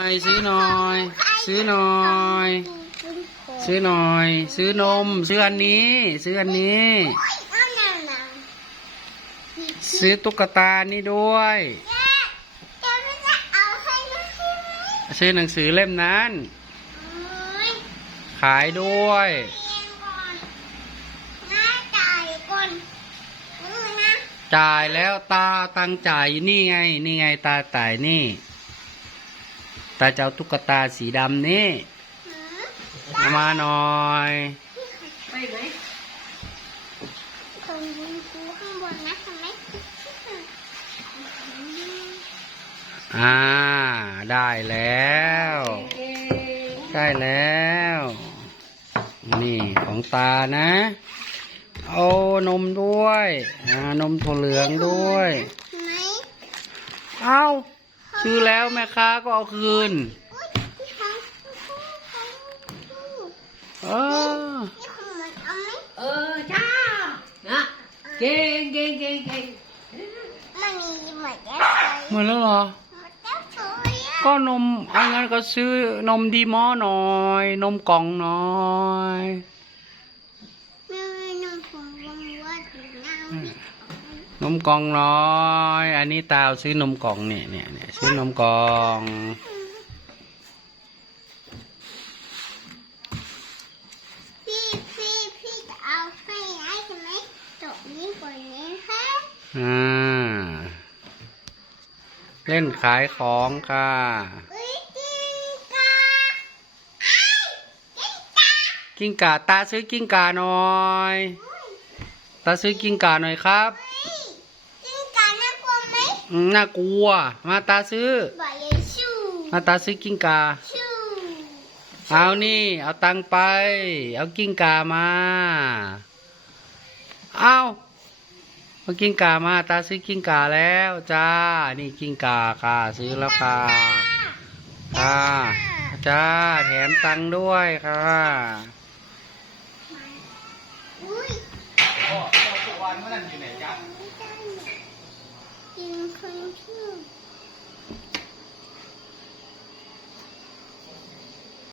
ไปซื้อหน่อย ซื้อหน่อย ซื้อหน่อย ซื้อนม ซื้ออันนี้ ซื้ออันนี้ ซื้อตุ๊กตานี่ด้วย ซื้อหนังสือเล่มนั้น ขายด้วยจ่ายแล้วตาตังจ่ายนี่ไง นี่ไงตาจ่ายนี่ ตาจะเอาตุ๊กตาสีดำนี่เอามาหน่อยไปไหนของยิงกูข้างบนนะทำไหมอ่า ได้แล้วเก่งได้แล้ว นี่ของตานะ เอานมด้วย อ่านมถั่วเหลืองด้วยไหมเอา ซื้อแล้วแม่ค้าก็เอาคืนอุ้ยพี่ของของของของเออนี่ของมันเอาไหมเออจ้านะเก่งเก่งเก่งเก่งมันมีเหมือนแก้วหมดแล้วเหรอเหมือนแก้วสวยอะก็นมอันนั้นก็ซื้อนมดีมอหน่อย นมกล่องหน่อยไม่ไม่นุ่มของวังวัดอยู่หน้านมกล่องน้อย อันนี้ตาเอาซื้อนมกล่องเนี่ยเนี่ยเนี่ยซื้อนมกล่องพี่พี่พี่จะเอาให้ได้ใช่ไหมตกนี้ก่อนนี้ค่ะอ่าเล่นขายของค่ะเอ้ยกินกาไอ้กินกากิ้งก่าตาซื้อกิ้งก่าหน่อย ตาซื้อกิ้งก่าหน่อยครับ เฮ้ยกินกาน่ากลัวไหม อืม น่ากลัว มาตาซื้อบอกเลยชูมาตาซื้อกิ้งก่าชูเอานี่ เอาตังค์ไป เอากิ้งก่ามา เอาเอากิ้งก่ามา ตาซื้อกิ้งก่าแล้วจ้า นี่กิ้งก่าค่ะซื้อแล้วค่ะค่ะจ้า แถมตังค์ด้วยค่ะอุ้ยกินคนชื่อ จ春片